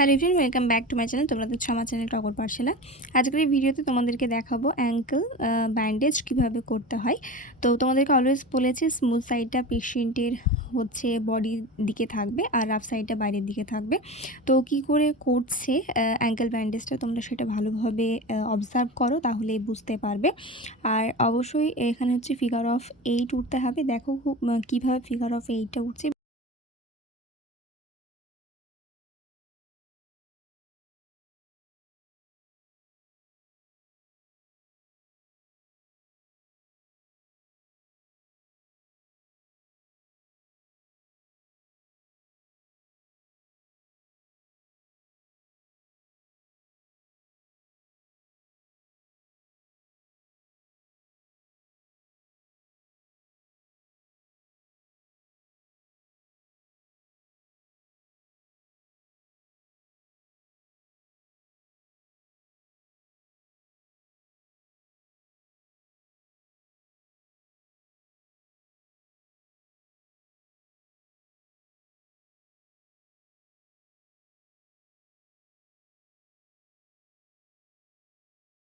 Hello everyone, welcome back to my channel. তোমরা দেখছো আমার চ্যানেল টগর পাঠশালা। আজকের এই ভিডিওতে তোমাদেরকে দেখাবো অ্যাঙ্কেল ব্যান্ডেজ কিভাবে করতে হয়। তো তোমাদেরকে অলওয়েজ বলেছি স্মুথ সাইডটা পেশেন্টের হচ্ছে বডির দিকে থাকবে আর রাফ সাইডটা বাইরের দিকে থাকবে। তো কি করে করছে অ্যাঙ্কেল ব্যান্ডেজটা তোমরা সেটা ভালোভাবে অবজার্ভ করো, তাহলেই বুঝতে পারবে। আর অবশ্যই এখানে হচ্ছে ফিগার অফ 8 উঠতে হবে। দেখো কীভাবে ফিগার অফ 8টা উঠছে।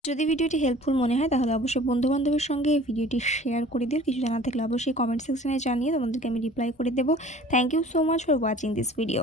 যদি ভিডিওটি হেল্পফুল মনে হয় তাহলে অবশ্যই বন্ধুবান্ধবের সঙ্গে ভিডিওটি শেয়ার করে দিও। কিছু জানা থাকলে অবশ্যই কমেন্ট সেকশনে জানিয়ে তোমাদেরকে আমি রিপ্লাই করে দেবো। Thank you so much for watching this video.